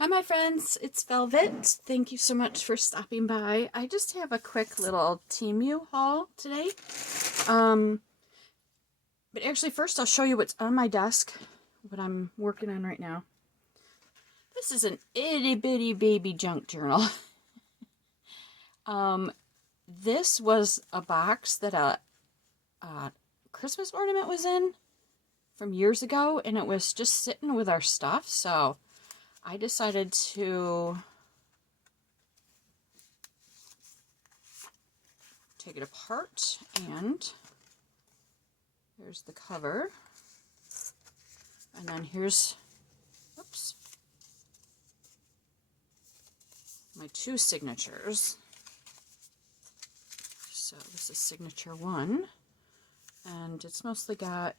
Hi, my friends. It's Velvet. Thank you so much for stopping by. I just have a quick little Temu haul today. Um, but actually, first I'll show you what's on my desk, what I'm working on right now. This is an itty bitty baby junk journal. um, this was a box that a Christmas ornament was in from years ago, and it was just sitting with our stuff, so I decided to take it apart, and here's the cover, and then here's, oops, my two signatures. So this is signature one, and it's mostly got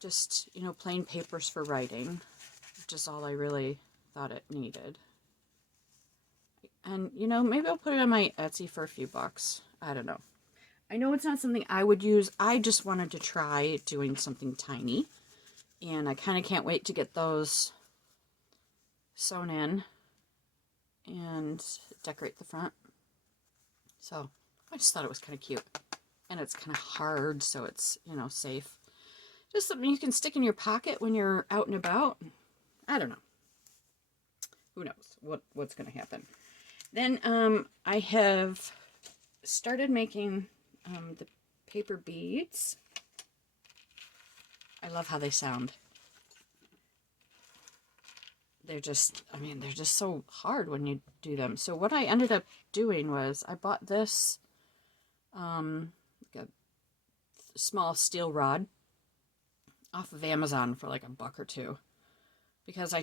just, plain papers for writing, which is all I really thought it needed. And, maybe I'll put it on my Etsy for a few bucks. I don't know. I know it's not something I would use. I just wanted to try doing something tiny. And I kind of can't wait to get those sewn in and decorate the front. So I just thought it was kind of cute. And it's kind of hard, so it's, safe. Just something you can stick in your pocket when you're out and about. I don't know. Who knows what's going to happen. Then I have started making the paper beads. I love how they sound. They're just so hard when you do them. So what I ended up doing was I bought this like a small steel rod off of Amazon for like $1 or $2, because I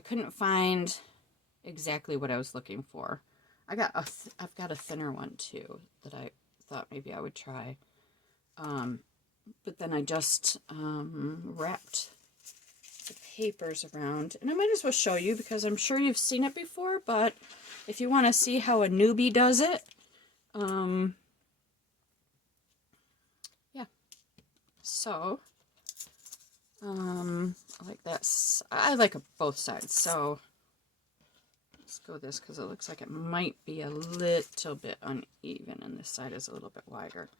couldn't find exactly what I was looking for. I've got a thinner one too that I thought maybe I would try. But then I just wrapped the papers around, and I might as well show you because I'm sure you've seen it before, but if you want to see how a newbie does it, yeah. So, like that. I like both sides, so let's go this because it looks like it might be a little bit uneven, and this side is a little bit wider.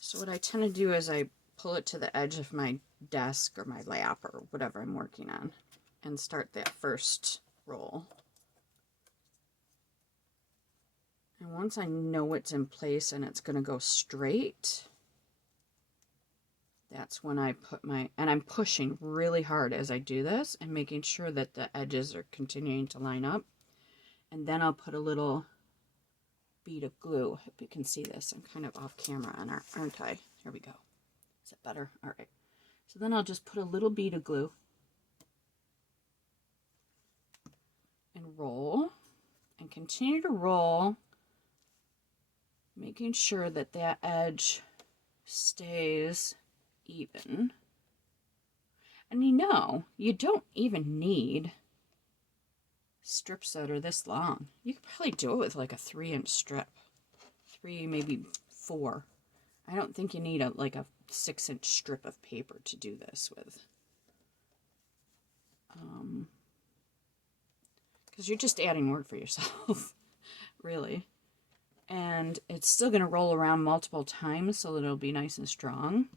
So what I tend to do is I pull it to the edge of my desk or my lap or whatever I'm working on and start that first roll. And once I know it's in place and it's going to go straight, that's when I put and I'm pushing really hard as I do this and making sure that the edges are continuing to line up. And then I'll put a little bead of glue. Hope you can see this. I'm kind of off camera, aren't I? Here we go. Is that better? All right. So then I'll just put a little bead of glue and roll and continue to roll, making sure that that edge stays even. And you don't even need strips that are this long. You could probably do it with like a 3-inch strip. 3, maybe 4. I don't think you need a 6-inch strip of paper to do this with. Because you're just adding work for yourself, really. And it's still going to roll around multiple times so that it'll be nice and strong.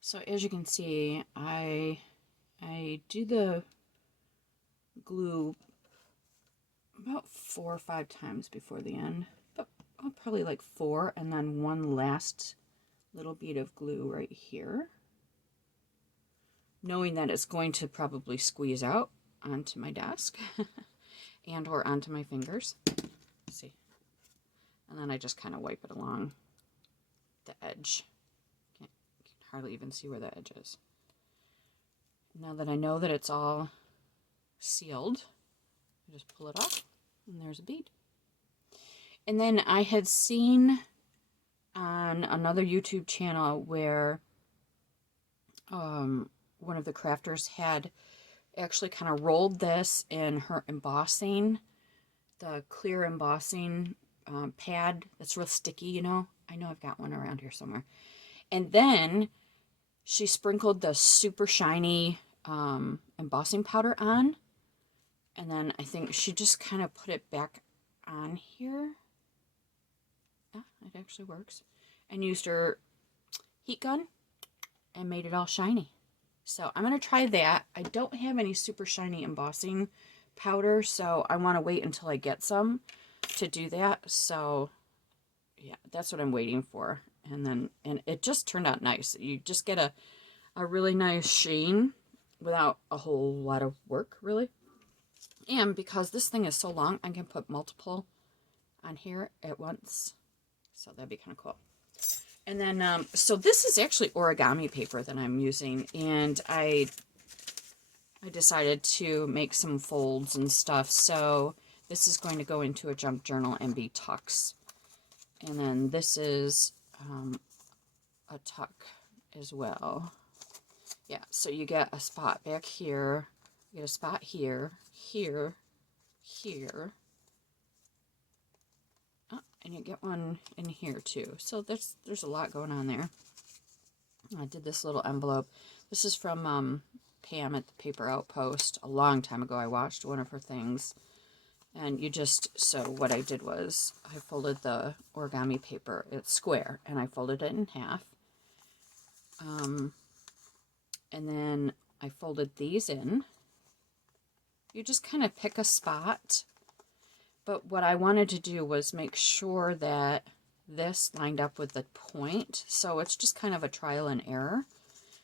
So as you can see, I do the glue about 4 or 5 times before the end, but probably like 4, and then one last little bead of glue right here, knowing that it's going to probably squeeze out onto my desk and or onto my fingers. Let's see. And then I just kind of wipe it along the edge. You can hardly even see where the edge is. Now that I know that it's all sealed, I just pull it off, and there's a bead. And then I had seen on another YouTube channel where one of the crafters had actually kind of rolled this in her embossing, the clear embossing pad that's real sticky, I know I've got one around here somewhere. And then she sprinkled the super shiny embossing powder on. And then I think she just kind of put it back on here. Ah, it actually works. And used her heat gun and made it all shiny. So I'm going to try that. I don't have any super shiny embossing powder, so I want to wait until I get some to do that. So yeah, that's what I'm waiting for. And it just turned out nice. You just get a really nice sheen without a whole lot of work, really. And because this thing is so long, I can put multiple on here at once. So that'd be kind of cool. And then, so this is actually origami paper that I'm using. And I decided to make some folds and stuff. So this is going to go into a junk journal and be tucks. And then this is a tuck as well. Yeah, so you get a spot back here. You get a spot here, here, here. Oh, and you get one in here too. So there's a lot going on there. I did this little envelope. This is from Pam at the Paper Outpost. A long time ago I watched one of her things. And so what I did was I folded the origami paper. It's square. And I folded it in half. And then I folded these in. You just kind of pick a spot. But what I wanted to do was make sure that this lined up with the point. So it's just kind of a trial and error.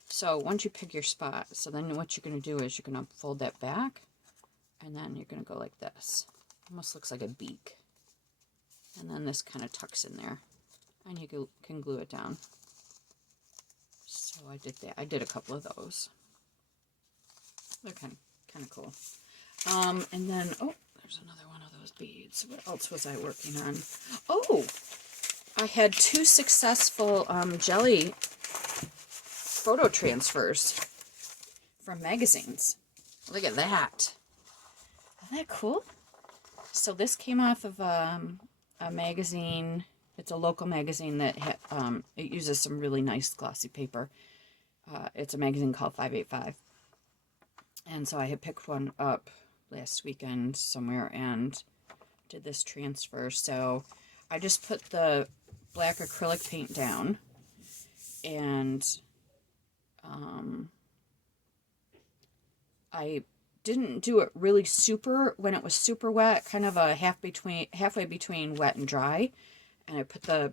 So once you pick your spot, so then what you're going to do is you're going to fold that back. And then you're going to go like this. Almost looks like a beak. And then this kind of tucks in there. And you can glue it down. So I did that. I did a couple of those. They're kind of cool. And then, oh, there's another one of those beads. What else was I working on? Oh, I had 2 successful jelly photo transfers from magazines. Look at that. Isn't that cool? So this came off of a magazine. It's a local magazine that it uses some really nice glossy paper. It's a magazine called 585. And so I had picked one up last weekend somewhere and did this transfer. So I just put the black acrylic paint down and I didn't do it really super when it was super wet, kind of a halfway between wet and dry. And I put the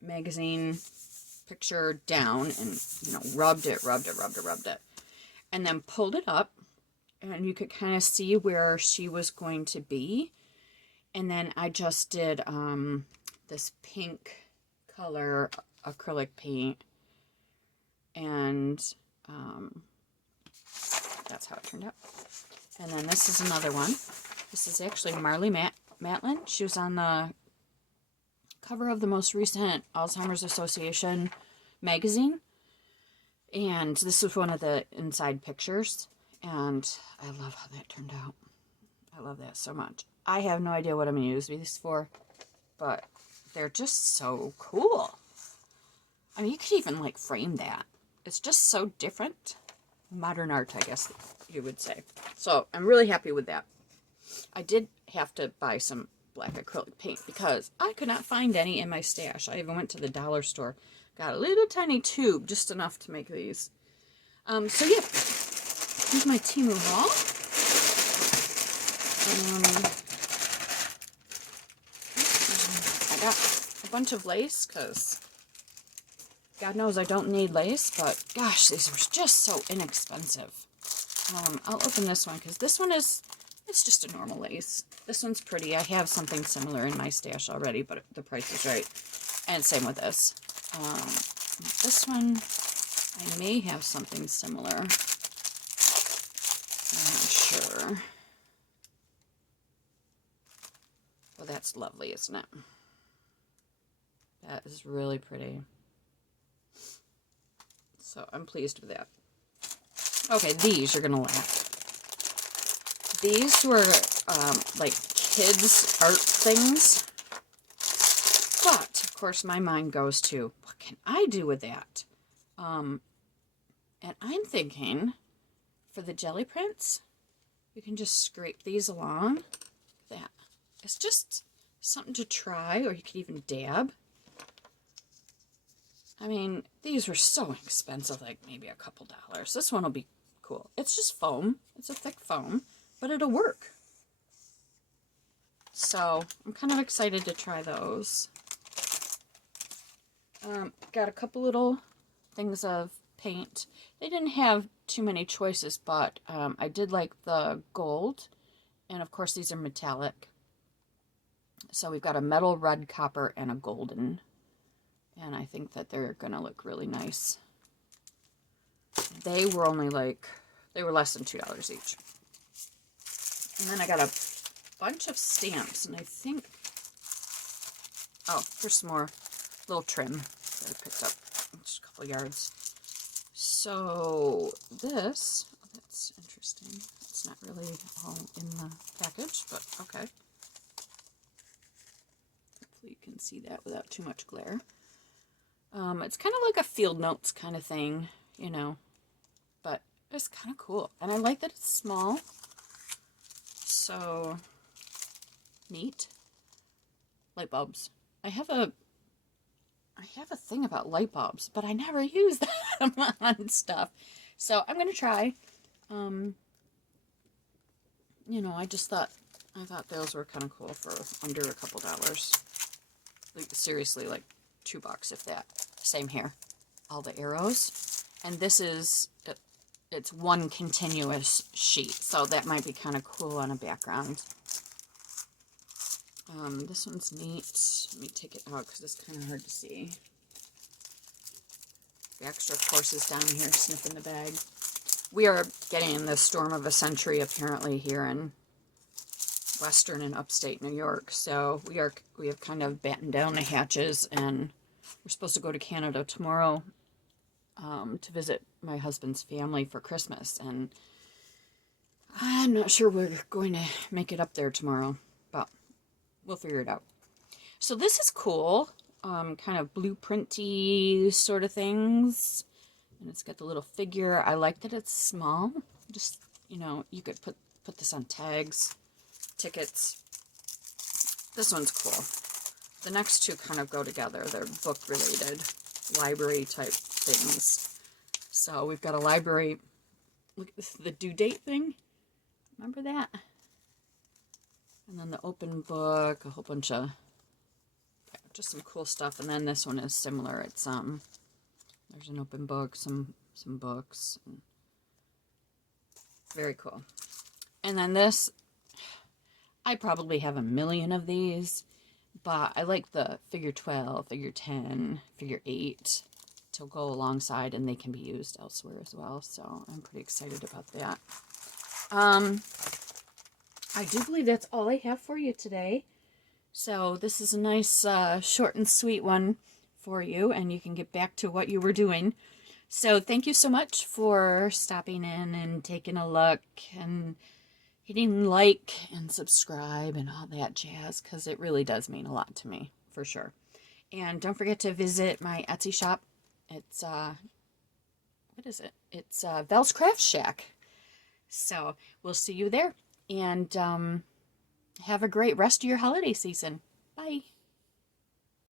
magazine picture down and, rubbed it. And then pulled it up. And you could kind of see where she was going to be. And then I just did this pink color acrylic paint. And that's how it turned out. And then this is another one. This is actually Marley Matlin. She was on the cover of the most recent Alzheimer's Association magazine. And this was one of the inside pictures. And I love how that turned out. I love that so much. I have no idea what I'm going to use these for, but they're just so cool. I mean, you could even, frame that. It's just so different. Modern art, I guess you would say. So, I'm really happy with that. I did have to buy some black acrylic paint because I could not find any in my stash. I even went to the dollar store. Got a little tiny tube, just enough to make these. So, yeah. Here's my Temu haul. I got a bunch of lace because God knows I don't need lace, but gosh, these are just so inexpensive. I'll open this one because this one it's just a normal lace. This one's pretty. I have something similar in my stash already, but the price is right. And same with this. This one, I may have something similar. I'm not sure. Well, that's lovely, isn't it? That is really pretty. So I'm pleased with that. Okay, these you're gonna laugh. These were kids art things, but of course my mind goes to what can I do with that? And I'm thinking for the jelly prints, you can just scrape these along. That. It's just something to try, or you could even dab. I mean, these were so expensive, like maybe a couple dollars. This one will be cool. It's just foam. It's a thick foam, but it'll work. So I'm kind of excited to try those. Got a couple little things of paint. They didn't have too many choices, but I did like the gold. And of course, these are metallic. So we've got a metal, red, copper, and a golden. And I think that they're going to look really nice. They were only they were less than $2 each. And then I got a bunch of stamps. And I think, oh, here's some more little trim that I picked up. Just a couple yards. So this, oh, that's interesting. It's not really all in the package, but okay. Hopefully you can see that without too much glare. It's kind of like a field notes kind of thing, you know, but it's kind of cool. And I like that it's small. So neat. Light bulbs. I have a thing about light bulbs, but I never use them on stuff. So I'm going to try. You know, I thought those were kind of cool for under a couple dollars. Like, seriously, like $2 if that. Same here. All the arrows. And this is, it's one continuous sheet. So that might be kind of cool on a background. This one's neat. Let me take it out because it's kind of hard to see. Baxter, of course, is down here sniffing the bag. We are getting the storm of a century apparently here in western and upstate New York. So we have kind of battened down the hatches, and we're supposed to go to Canada tomorrow to visit my husband's family for Christmas. And I'm not sure we're going to make it up there tomorrow, but we'll figure it out. So this is cool. Kind of blueprinty sort of things. And it's got the little figure. I like that it's small. Just, you know, you could put this on tags, tickets. This one's cool. The next two kind of go together. They're book related, library type things. So we've got a library, look at the due date thing. Remember that? And then the open book, a whole bunch of, yeah, just some cool stuff. And then this one is similar. It's there's an open book, some books. Very cool. And then this, I probably have a million of these, but I like the figure 12, figure 10, figure 8 to go alongside, and they can be used elsewhere as well. So I'm pretty excited about that. I do believe that's all I have for you today. So this is a nice short and sweet one for you, and you can get back to what you were doing. So thank you so much for stopping in and taking a look and hitting like and subscribe and all that jazz, because it really does mean a lot to me, for sure. And don't forget to visit my Etsy shop. It's, what is it? It's Vel's Craft Shack. So we'll see you there. And have a great rest of your holiday season. Bye.